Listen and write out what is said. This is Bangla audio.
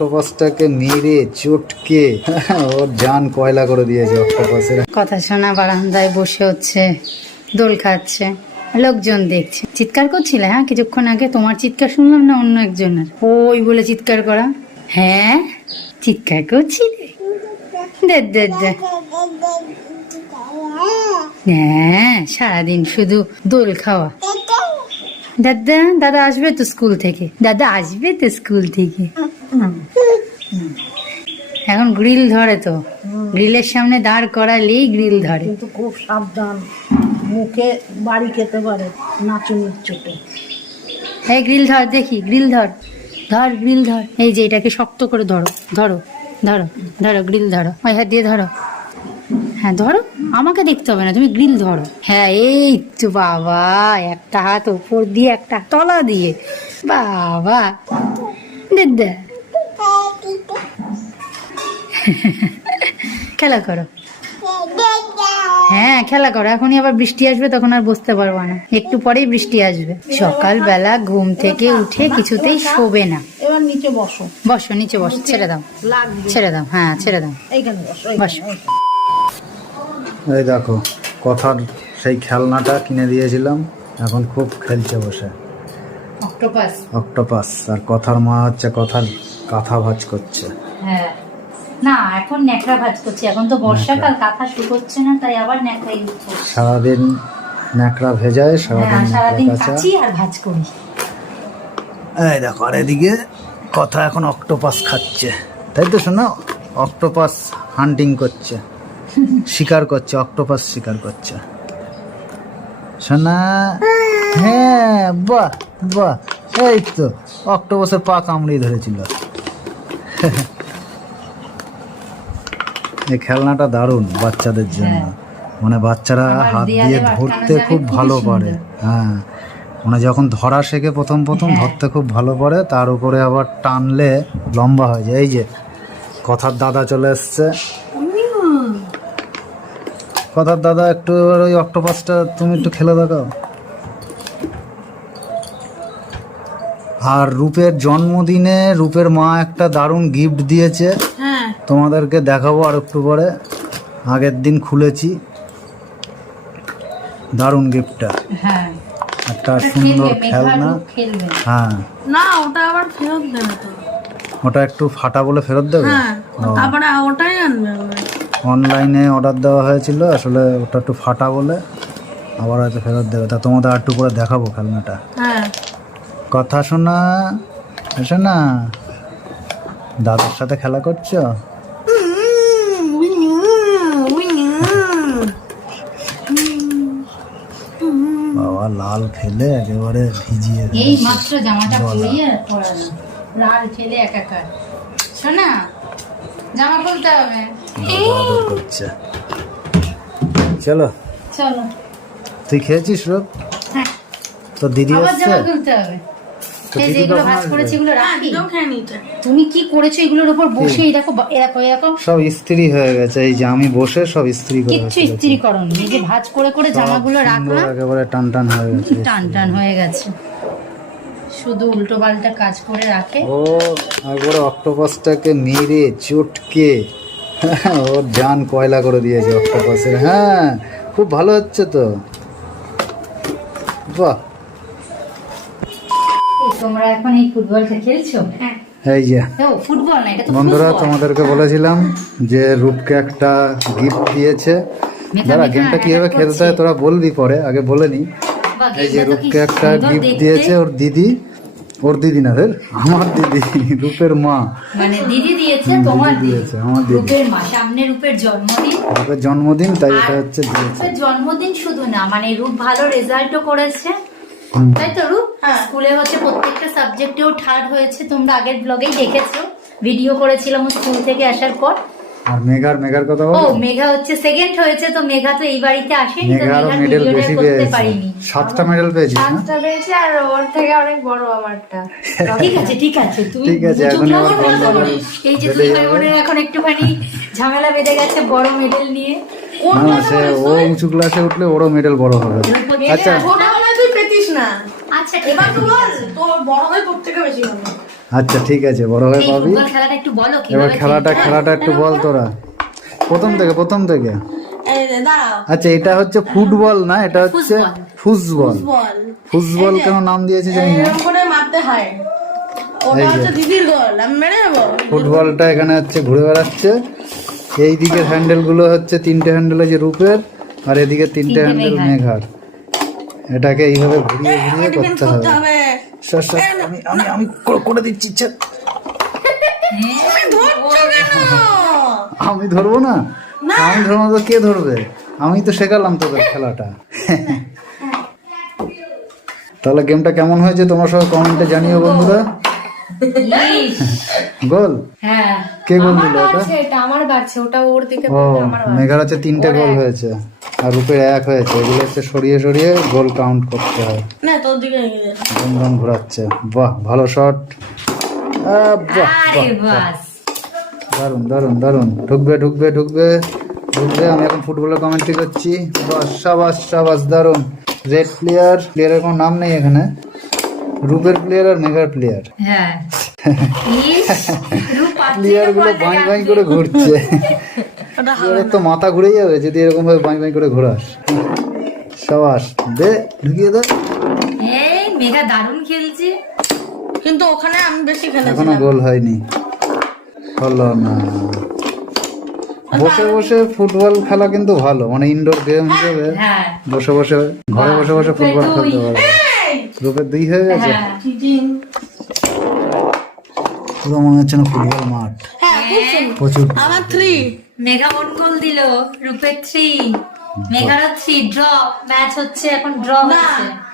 অক্টোপাসটাকে মেরে চটকে ওর জান কয়লা করে দিয়েছে অক্টোপাসের। কথা শোনা, বারান্দায় বসে হচ্ছে, দোল খাচ্ছে, লোকজন দেখছে। চিৎকার করছিলে হ্যাঁ? কিছুক্ষণ আগে তোমার চিৎকার শুনলাম না অন্য একজনের? ওই বলে চিৎকার করা। হ্যাঁ? চিৎকার করছি দে দে দে। হ্যাঁ সারাদিন শুধু দোল খাওয়া। দাদা দাদা আসবে তো স্কুল থেকে। দাদা আসবে তো স্কুল থেকে। এখন গ্রিল ধরে তো। গ্রিলের সামনে দাঁড় করালেই গ্রিল ধরে। কিন্তু খুব সাবধান। মুখে বাড়ি খেতে পারে নাচুনির চোটে এই গ্রিল ধর দেখি গ্রিল ধর। ধর গ্রিল ধর। এই যে এটাকে শক্ত করে ধরো ধরো ধরো ধরো গ্রিল ধরো। ওই হাত দিয়ে ধরো। হ্যাঁ ধরো। আমাকে দেখতে হবে না তুমি গ্রিল ধরো। হ্যাঁ এই তো বাবা একটা হাত ওপর দিয়ে একটা তলা দিয়ে। বাবা দে দে। খেলা করো। হ্যাঁ খেলা করো। এখনই আবার বৃষ্টি আসবে তখন আর বসতে পারব না। একটু পরেই বৃষ্টি আসবে। সকালবেলা ঘুম থেকে উঠে কিছুতেই শোবে না। এবার নিচে বসো। বসো নিচে বসো। ছেড়ে দাও। ছেড়ে দাও। হ্যাঁ ছেড়ে দাও। এইখানে বসো। এই দেখো কথার সেই খেলনাটা কিনে দিয়েছিলাম। এখন খুব খেলছে বসে। অক্টোপাস। অক্টোপাস। আর কথার মা হচ্ছে কথার কাঁথা ভাজ করছে। হ্যাঁ। না এখন ন্যাকড়া ভাজ করছি। এখন তো বর্ষাকাল কাঁথা শুকোচ্ছে না তাই আবার ন্যাকড়া ইউজ করছি। সারাদিন ন্যাকড়া ভেজায় সারাদিন হ্যাঁ সারাদিন কাচি। আর ভাজ করি। এই দেখো আর এদিকে কথা এখন অক্টোপাস খাচ্ছে। তাই তো শোনো অক্টোপাস হান্টিং করছে। শিকার করছে অক্টোপাস শিকার করছে। শোনা? হ্যাঁ বাহ বাহ। এই তো অক্টোপাসের পা কামড়িয়ে ধরেছিল। এই খেলনাটা দারুণ বাচ্চাদের জন্য। হ্যাঁ। মানে বাচ্চারা হাত দিয়ে ধরতে খুব ভালো পারে। হ্যাঁ। মানে যখন ধরা শেখে প্রথম প্রথম হ্যাঁ। ধরতে খুব ভালো পারে তার উপরে আবার টানলে লম্বা হয়ে যায়। এই যে কথার দাদা চলে এসছে। কথার দাদা একটু এবার ওই অক্টোপাসটা তুমি একটু খেলে দেখাও। আর রূপের জন্মদিনে রূপের মা একটা দারুণ গিফট দিয়েছে। হ্যাঁ। তোমাদেরকে দেখাবো আর একটু পরে। আগের দিন খুলেছি। দারুণ গিফটটা হ্যাঁ। একটা সুন্দর খেলনা। হ্যাঁ। না ওটা আবার ফেরত দেবে তো। ওটা একটু ফাটা বলে ফেরত দেবে? হ্যাঁ তারপরে ওটাই আনবে অনলাইনে অর্ডার দেওয়া হয়েছিল আসলে ওটা একটু ফাটা বলে আবার হয়তো ফেরত দেবে। তা তোমাদের আর একটু করে দেখাবো খেলনাটা। হ্যাঁ। কথা শোনা এসো না দাদুর সাথে খেলা করছ? বাবা লাল ফেলে একেবারে ভিজিয়ে এই মাত্র জামাটা পরিয়ে পরানো। লাল ফেলে একাকার। শোনা জামা খুলতে হবে। করছে। চলো। চলো। তুই খেয়েছিস রূপ হ্যাঁ। তো দিদি আসছে জামা খুলতে হবে। তো এই যে দিদি এগুলো কখন ভাজ করেছি এগুলো রাখি? একদম খেয়ে নিতে। তুমি কি করেছ এগুলোর উপর বসে? এই দেখো এরকম এরকম সব ইস্ত্রি হয়ে গেছে এই যে আমি বসে সব ইস্ত্রি করে কিচ্ছু। ইস্ত্রি করনি এই যে ভাজ করে করে জামাগুলো রাখলাম একেবারে টান টান হয়ে গেছে টান টান হয়ে গেছে। শুধু উল্টো পাল্টা কাজ করে রাখে। ও একবারে অক্টোপাসটাকে মেরে চটকে ওর জান কয়লা করে দিয়েছে অক্টোপাসের। হ্যাঁ খুব ভালো হচ্ছে তো। বাহ। তোমরা এখন এই ফুটবলটা খেলছো? এই যে ও ফুটবল না এটা তো বন্ধুরা তোমাদেরকে বলেছিলাম যে রূপকে একটা গিফট দিয়েছে। দাঁড়া গেমটা কীভাবে খেলতে হয় তোরা বলবি পরে আগে বলে নি। এই যে রূপকে একটা গিফট দিয়েছে ওর দিদি। ওর দিদি না ফের আমার দিদি রূপের মা। মানে দিদি দিয়েছে তোমার দিয়েছে, আমার দিদি। রূপের মা সামনে রূপের জন্মদিন। রূপের জন্মদিন তাই এটা হচ্ছে দিয়েছে। জন্মদিন শুধু না মানে রূপ ভালো রেজাল্টও করেছে। তাই তো রূপ হ্যাঁ। স্কুলে হচ্ছে প্রত্যেকটা সাবজেক্টেও থার্ড হয়েছে তোমরা আগের ব্লগেই দেখেছ। ভিডিও করেছিলাম স্কুল থেকে আসার পর। আর মেঘার মেঘার কথা ও মেঘা হচ্ছে সেকেন্ড হয়েছে তো মেঘা তো এই বাড়িতে আসেনি তো মেঘার মেডেল বেশি পারিনি। সাতটা মেডেল সাতটা পেয়েছে আর ওর থেকে অনেক বড় আমারটা। ঠিক আছে ঠিক আছে। তুমি ঠিক আছে, বলিস? এই যে বেঁধে দুই ভাই বোনের এখন একটুখানি ঝামেলা বেঁধে গেছে বড় মেডেল নিয়ে। কোন না সে ও উঁচু ক্লাসে উঠলে ওরও মেডেল বড় হবে। আচ্ছা ছোট হলে তুই পেতিস না। আচ্ছা ঠিক এবার আছে তো বল তোর বড় হয়ে প্রত্যেকে বেশি হবে। আচ্ছা ঠিক আছে বড় হয়ে পাবি। খেলাটা একটু বলো এবার খেলাটা খেলাটা একটু বল তোরা। প্রথম থেকে প্রথম থেকে। আচ্ছা এটা হচ্ছে ফুটবল না এটা হচ্ছে ফুটবল। বল ফুটবল। কেন নাম দিয়েছে জানি না। মারতে হয়। ফুটবলটা এখানে হচ্ছে ঘুরে বেড়াচ্ছে। এই দিকের হ্যান্ডেলগুলো হচ্ছে তিনটে হ্যান্ডেল আছে রূপের আর এদিকে তিনটে হ্যান্ডেল মেঘার। এটাকে এইভাবে ঘুরিয়ে ঘুরিয়ে করতে হবে। আমি আমি আমি করে- দিচ্ছি ইচ্ছা আমি ধরবো না? আমি ধরবো না তো কে ধরবে? আমি তো শেখালাম তোদের খেলাটা। তাহলে গেমটা কেমন হয়েছে তোমার সব কমেন্টে জানিও বন্ধুরা। গোল? হ্যাঁ। কে গোল দিল ওটা? আমার বাড়ছে ওটা ওর দিকে ও মেঘার হচ্ছে তিনটে গোল হয়েছে। আর রূপের এক হয়েছে এগুলো হচ্ছে সরিয়ে সরিয়ে গোল কাউন্ট করতে হয়। না তোর দিকে ঘোরাচ্ছে। বাহ ভালো শট বাহ আরে বাস। দারুণ দারুণ দারুণ ঢুকবে ঢুকবে ঢুকবে। ঢুকবে আমি এখন ফুটবলের কমেন্ট্রি করছি। বাস সাবাস সাবাস দারুণ রেড প্লেয়ার প্লেয়ারের কোনো নাম নেই এখানে। রূপের প্লেয়ার আর মেঘার প্লেয়ার হ্যাঁ। ইস, রূপ পাচ্ছি প্লেয়ারগুলো পাল্টে বাঁই বাঁই করে ঘুরছে। তো মাথা ঘুরে যাবে যদি এরকম ভাবে বাঁই বাঁই করে ঘোরাস। সাবাস দে ঢুকিয়ে দে। এই মেঘা দারুণ খেলছে। কিন্তু ওখানে আমি বেশি খেলেছি এখনও গোল হয়নি। হলো না। বসে বসে ফুটবল খেলা কিন্তু ভালো। মানে ইনডোর গেম হিসেবে হ্যাঁ। বসে বসে ঘরে বসে বসে ফুটবল খেলতে পারে গ্রুপের দুই হয়ে গেছে? হ্যাঁ পুরো মনে হচ্ছে না ফুটবল মাঠ। হ্যাঁ। প্রচুর। আমার থ্রি মেঘা ওন গোল দিল রূপের থ্রি মেঘারা থ্রি ড্র ম্যাচ হচ্ছে এখন ড্র হচ্ছে।